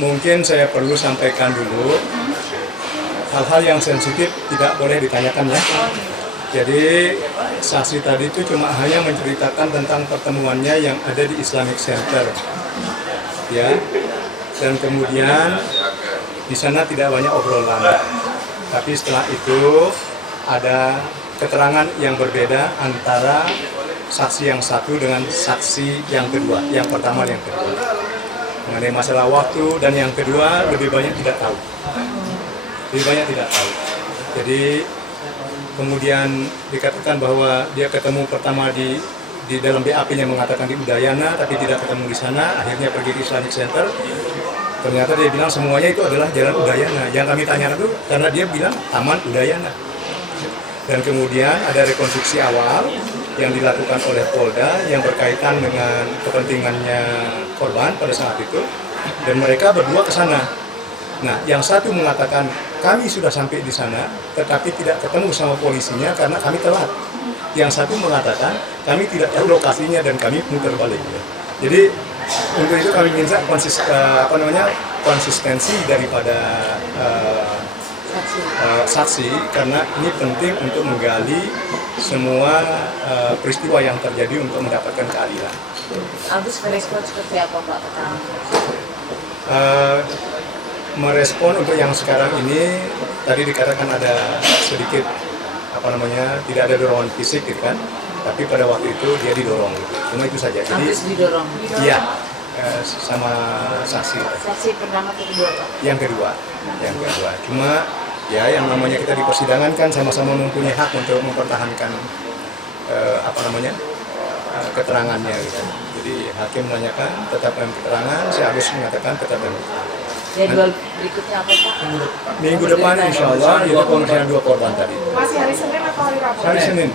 Mungkin saya perlu sampaikan dulu, hal-hal yang sensitif tidak boleh ditanyakan ya. Jadi saksi tadi itu cuma hanya menceritakan tentang pertemuannya yang ada di Islamic Center, ya. Dan kemudian di sana tidak banyak obrolan. Tapi setelah itu ada keterangan yang berbeda antara saksi yang satu dengan saksi yang kedua, yang pertama dan yang kedua. Mengenai masalah waktu dan yang kedua lebih banyak tidak tahu. Lebih banyak tidak tahu. Jadi kemudian dikatakan bahwa dia ketemu pertama di dalam BAP-nya mengatakan di Udayana, tapi tidak ketemu di sana. Akhirnya pergi ke Islamic Center. Ternyata dia bilang semuanya itu adalah Jalan Udayana. Yang kami tanyakan itu karena dia bilang Taman Udayana. Dan kemudian ada rekonstruksi awal yang dilakukan oleh Polda yang berkaitan dengan kepentingannya korban pada saat itu. Dan mereka berdua ke sana. Nah, yang satu mengatakan kami sudah sampai di sana, tetapi tidak ketemu sama polisinya karena kami telat. Yang satu mengatakan kami tidak tahu lokasinya dan kami muter balik. Jadi untuk itu kami minta konsistensi daripada saksi karena ini penting untuk menggali semua peristiwa yang terjadi untuk mendapatkan keadilan. Agus merespon seperti apa Pak? Merespon untuk yang sekarang ini tadi dikatakan ada sedikit tidak ada dorongan fisik gitu kan, tapi pada waktu itu dia didorong gitu. Cuma itu saja. Jadi Agus didorong. iya, sama saksi. Saksi pertama atau kedua Pak? Yang kedua. Cuma ya yang namanya kita di persidangan kan sama-sama mempunyai hak untuk mempertahankan keterangannya gitu. Jadi hakim menanyakan tetapkan keterangan, si Agus mengatakan tetapkan keterangan. Jadwal berikutnya apa Pak? Minggu depan insya Allah kita pemeriksaan 2 korban tadi. Masih hari Senin atau hari Rabu? Hari Senin.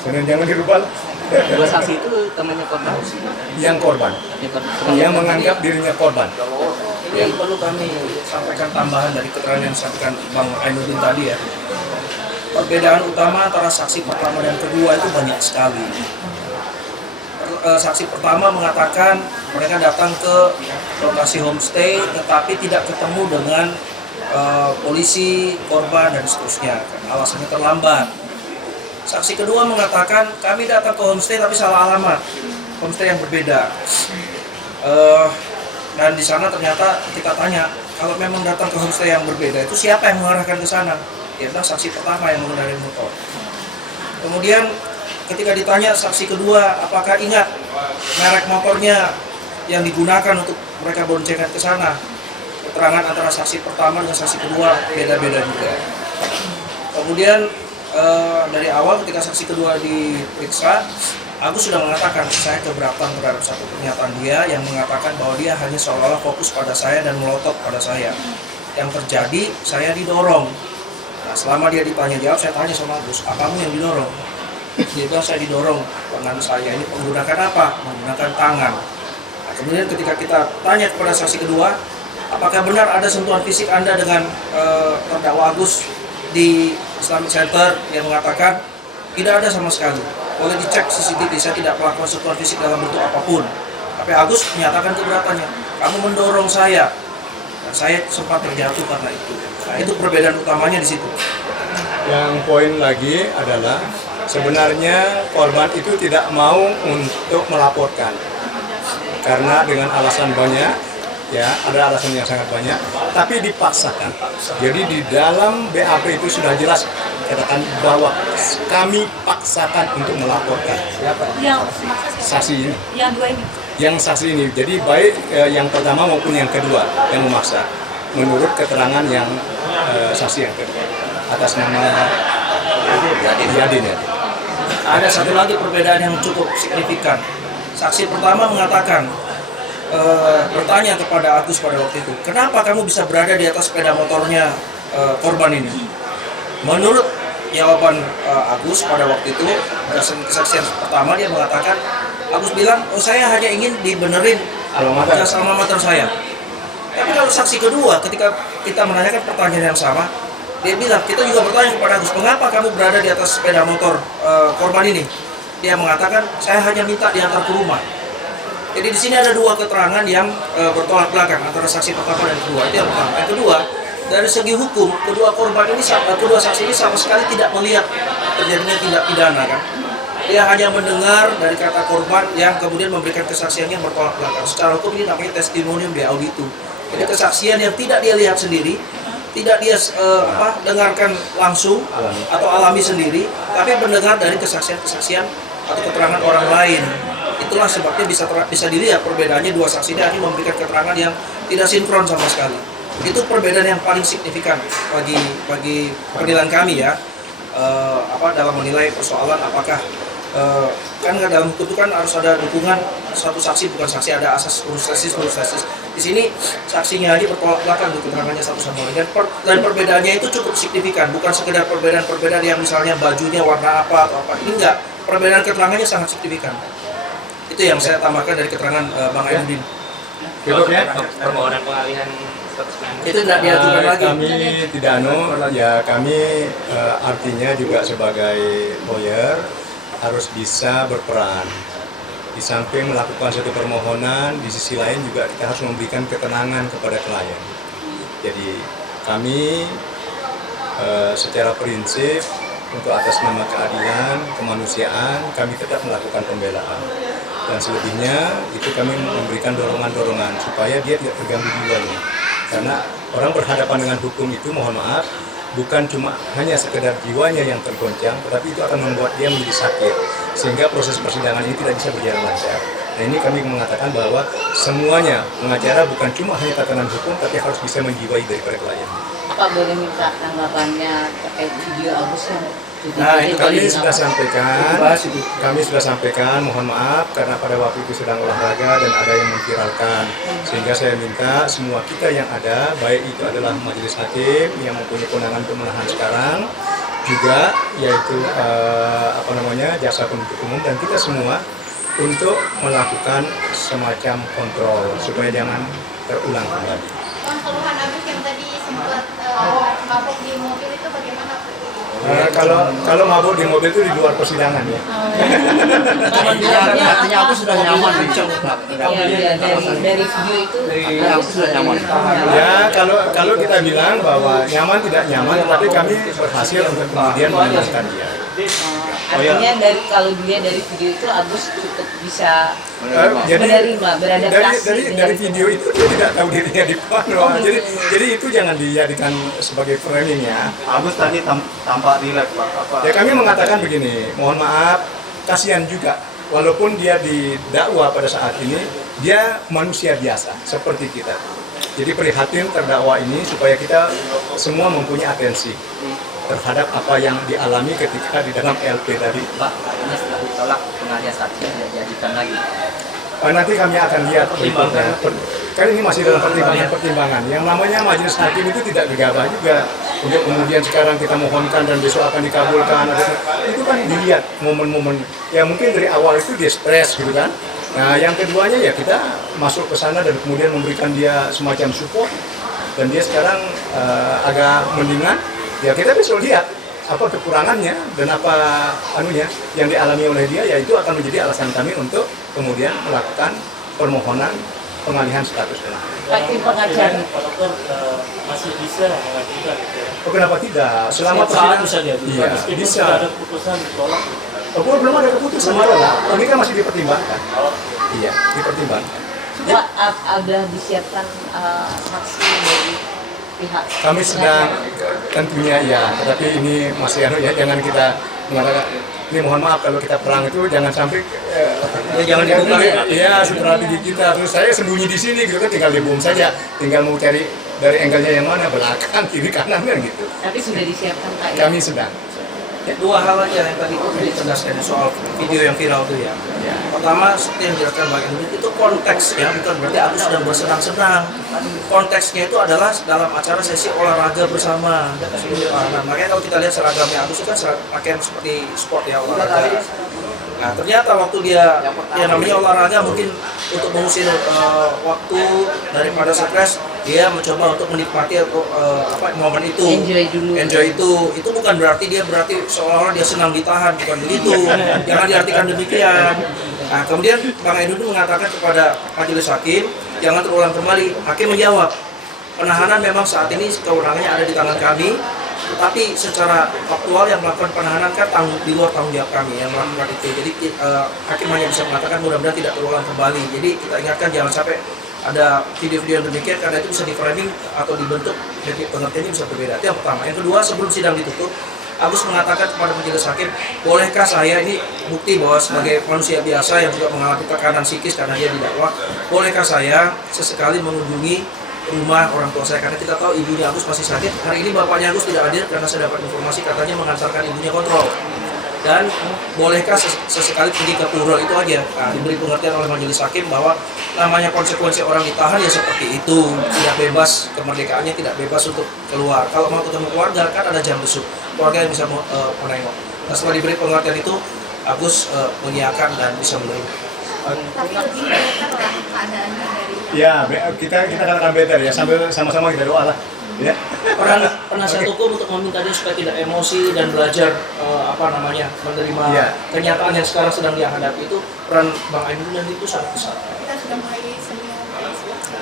Senin jangan dilupa. Dua saksi itu temannya korban. Yang korban. Yang menganggap dirinya korban. Yang perlu kami sampaikan tambahan dari keterangan yang disampaikan Bang Ainuddin tadi ya. Perbedaan utama antara saksi pertama dan kedua itu banyak sekali. Saksi pertama mengatakan mereka datang ke lokasi homestay tetapi tidak ketemu dengan polisi, korban dan seterusnya. Alasannya terlambat. Saksi kedua mengatakan kami datang ke homestay tapi salah alamat, homestay yang berbeda. Dan di sana ternyata kita tanya kalau memang datang ke homestay yang berbeda itu siapa yang mengarahkan ke sana? Dia bilang saksi pertama yang mengendarai motor. Kemudian ketika ditanya saksi kedua apakah ingat merek motornya yang digunakan untuk mereka boncengan ke sana, keterangan antara saksi pertama dengan saksi kedua beda-beda juga. Kemudian dari awal ketika saksi kedua diperiksa, Agus sudah mengatakan saya keberatan terhadap satu pernyataan dia yang mengatakan bahwa dia hanya seolah-olah fokus pada saya dan melotot pada saya. Yang terjadi saya didorong. Nah, selama dia ditanya jawab, saya tanya sama Agus, kamu yang didorong? Dia bilang saya didorong, tangan saya ini menggunakan apa? Menggunakan tangan. Nah, kemudian ketika kita tanya kepada saksi kedua, apakah benar ada sentuhan fisik Anda dengan terdakwa Agus di Islamic Center? Yang mengatakan tidak ada sama sekali. Boleh dicek CCTV, saya tidak melakukan sentuhan fisik dalam bentuk apapun. Tapi Agus menyatakan keberatannya, kamu mendorong saya. Nah, saya sempat terjatuh karena itu. Nah, itu perbedaan utamanya di situ. Yang poin lagi adalah sebenarnya korban itu tidak mau untuk melaporkan karena dengan alasan banyak, ya ada alasan yang sangat banyak, tapi dipaksakan. Jadi di dalam BAP itu sudah jelas katakan bahwa kami paksakan untuk melaporkan. Siapa? Yang Saksi ini. yang dua ini. Yang saksi ini. Jadi baik yang pertama maupun yang kedua yang memaksa menurut keterangan yang saksi yang kedua atas nama Yadin ya. Ada satu lagi perbedaan yang cukup signifikan. Saksi pertama mengatakan, bertanya kepada Agus pada waktu itu, kenapa kamu bisa berada di atas sepeda motornya korban ini? Menurut jawaban Agus pada waktu itu, kesaksian pertama dia mengatakan, Agus bilang, oh saya hanya ingin dibenerin alma mater saya. Tapi kalau saksi kedua, ketika kita menanyakan pertanyaan yang sama, dia bilang, kita juga bertanya kepada Agus, mengapa kamu berada di atas sepeda motor korban ini? Dia mengatakan, saya hanya minta diantar ke rumah. Jadi di sini ada dua keterangan yang bertolak belakang antara saksi pertama dan kedua. Itu yang pertama. Yang kedua, dari segi hukum, kedua korban ini, kedua saksi ini sama sekali tidak melihat terjadinya tindak pidana kan. Dia hanya mendengar dari kata korban yang kemudian memberikan kesaksian yang bertolak belakang. Secara hukum ini namanya testimonium de auditu. Jadi kesaksian yang tidak dia lihat sendiri, tidak dia dengarkan langsung atau alami sendiri, tapi mendengar dari kesaksian-kesaksian atau keterangan orang lain. Itulah sebabnya bisa dilihat perbedaannya dua saksi ini memberikan keterangan yang tidak sinkron sama sekali. Itu perbedaan yang paling signifikan bagi penilaian kami ya. Dalam menilai persoalan apakah kan dalam hukum itu kan harus ada dukungan satu saksi, bukan saksi, ada asas frustrasis. Di sini saksinya aja bertolak belakang keterangannya satu sama lain, dan perbedaannya itu cukup signifikan, bukan sekedar perbedaan yang misalnya bajunya warna apa atau apa. Ini enggak, perbedaan keterangannya sangat signifikan. Itu yang saya tambahkan dari keterangan Bang Aidin. Cukup ya? Permohonan pengalihan status penyandang. Itu tidak diajukan lagi. Kami tidak kami artinya juga sebagai lawyer harus bisa berperan. Di samping melakukan satu permohonan, di sisi lain juga kita harus memberikan ketenangan kepada klien. Jadi kami secara prinsip untuk atas nama keadilan, kemanusiaan, kami tetap melakukan pembelaan. Dan selebihnya itu kami memberikan dorongan-dorongan supaya dia tidak terganggu jiwanya. Karena orang berhadapan dengan hukum itu, mohon maaf, bukan cuma hanya sekedar jiwanya yang tergoncang, tetapi itu akan membuat dia menjadi sakit, sehingga proses persidangan ini tidak bisa berjalan lancar. Nah, ini kami mengatakan bahwa semuanya pengacara bukan cuma hanya tatanan hukum, tapi harus bisa menjiwai daripada klien. Pak boleh minta tanggapannya terkait video Agus yang Nah, itu kami sudah sampaikan, mohon maaf karena pada waktu itu sedang olahraga dan ada yang memviralkan, sehingga saya minta semua kita yang ada, baik itu adalah majelis hakim yang mempunyai kewenangan untuk menahan sekarang, juga yaitu jaksa penuntut umum dan kita semua untuk melakukan semacam kontrol supaya jangan terulang kembali. Keluhan Agus yang tadi sempat mabuk di mobil itu bagaimana? Kalau mabuk di mobil itu di luar persidangan ya. Artinya aku sudah nyaman di dari video itu aku sudah nyaman. Ya, kalau kita bilang bahwa nyaman tidak nyaman, tapi kami berhasil untuk kemudian menenangkan dia. artinya kalau dilihat dari video itu Agus cukup bisa Jadi beradaptasi dari video itu dia tidak tahu dirinya di mana. Jadi itu jangan dijadikan sebagai framing ya. Agus tadi tampak relax Pak. Ya kami mengatakan begini, mohon maaf, kasihan juga. Walaupun dia didakwa pada saat ini, dia manusia biasa seperti kita. Jadi prihatin terdakwa ini supaya kita semua mempunyai atensi terhadap apa yang dialami ketika di dalam LP tadi. Pak, ini setelah ditolak pengalihan saksi tidak diajukan lagi. Nanti kami akan lihat berikutnya. Kan ini masih dalam pertimbangan. Yang namanya majelis hakim itu tidak gegabah juga untuk kemudian sekarang kita mohonkan dan besok akan dikabulkan. Itu kan dilihat momen-momen. Ya mungkin dari awal itu dia stres gitu kan. Nah yang keduanya ya kita masuk ke sana dan kemudian memberikan dia semacam support. Dan dia sekarang agak mendingan. Ya kita besok lihat apa kekurangannya dan apa yang dialami oleh dia, yaitu akan menjadi alasan kami untuk kemudian melakukan permohonan pengalihan status. Pak tim pengacara masih bisa mengajukan gitu ya. Oh, kenapa tidak? Selama Saat persidangan bisa diajukan. iya, Meskipun bisa. sudah ada keputusan ditolak. Oh, belum ada keputusan ditolak. Ini kan masih dipertimbangkan. Iya, dipertimbangkan. Pak ada disiapkan saksi dari pihak Kami sedang tentunya ya, tetapi ini masih jangan kita mengatakan ini mohon maaf kalau kita perang itu jangan sampai jangan dibuka ya. Iya, strategi kita terus saya sembunyi di sini gitu kan, tinggal dibom saja, tinggal mau cari dari angle-nya yang mana, belakang, kiri, kanan kan gitu. tapi sudah disiapkan Pak ya? Kami sedang. Dua hal aja yang tadi ditegaskan soal video yang viral itu ya. Pertama, seperti yang dijelaskan Bang Hendrik, itu konteksnya bukan berarti Agus sedang bersenang-senang. Konteksnya itu adalah dalam acara sesi olahraga bersama. Nah, makanya kalau kita lihat seragamnya Agus itu kan pakaian seperti sport ya, olahraga. Nah ternyata waktu dia namanya olahraga mungkin untuk mengusir waktu daripada stres, dia mencoba untuk menikmati momen itu. Enjoy itu bukan berarti seolah-olah dia senang ditahan, bukan begitu. Jangan diartikan demikian. Nah, kemudian Bang Edu itu mengatakan kepada majelis hakim, jangan terulang kembali. Hakim menjawab, penahanan memang saat ini kewenangannya ada di tangan kami, tetapi secara faktual yang melakukan penahanan kan di luar tanggung jawab kami yang melakukan itu. Jadi hakim hanya bisa mengatakan mudah-mudahan tidak terulang kembali. Jadi kita ingatkan jangan sampai ada video-video yang demikian, karena itu bisa di-framing atau dibentuk, jadi pengertiannya bisa berbeda. Itu yang pertama. Yang kedua, sebelum sidang ditutup, Agus mengatakan kepada majelis hakim, bolehkah saya, ini bukti bahwa sebagai manusia biasa yang juga mengalami tekanan psikis karena dia didakwa, bolehkah saya sesekali mengunjungi rumah orang tua saya, karena kita tahu ibunya Agus masih sakit. Hari ini bapaknya Agus tidak hadir karena saya dapat informasi katanya mengantarkan ibunya kontrol. Dan bolehkah sesekali pergi ke pura, itu aja. Nah, diberi pengertian oleh majelis hakim bahwa namanya konsekuensi orang ditahan ya seperti itu, tidak bebas, kemerdekaannya tidak bebas untuk keluar. Kalau mau ketemu keluarga kan ada jam besuk, keluarga yang bisa menengok. Nah, setelah diberi pengertian itu, Agus mengiyakan dan bisa menerima. Tapi lebih better lah keadaannya dari Ya, kita katakan better ya, sambil sama-sama kita doa lah. Ya. Peran penasihat hukum untuk meminta dia supaya tidak emosi dan belajar menerima kenyataan yang sekarang sedang dia hadapi, itu peran Bang Ainun dan itu sangat besar. kita sudah mulai seminar.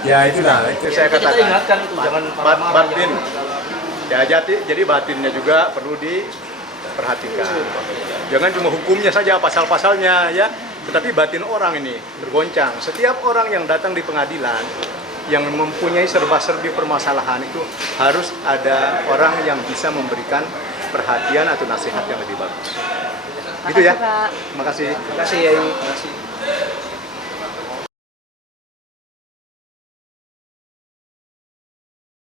Ya itulah, itu saya Kita katakan. ingatkan itu jangan marah-marah. Batin. Ya, jadi batinnya juga perlu diperhatikan. Jangan cuma hukumnya saja, pasal-pasalnya ya, tetapi batin orang ini bergoncang. Setiap orang yang datang di pengadilan yang mempunyai serba-serbi permasalahan itu harus ada orang yang bisa memberikan perhatian atau nasihat yang lebih bagus. Gitu ya. Terima kasih. Terima kasih, Yai. Terima kasih.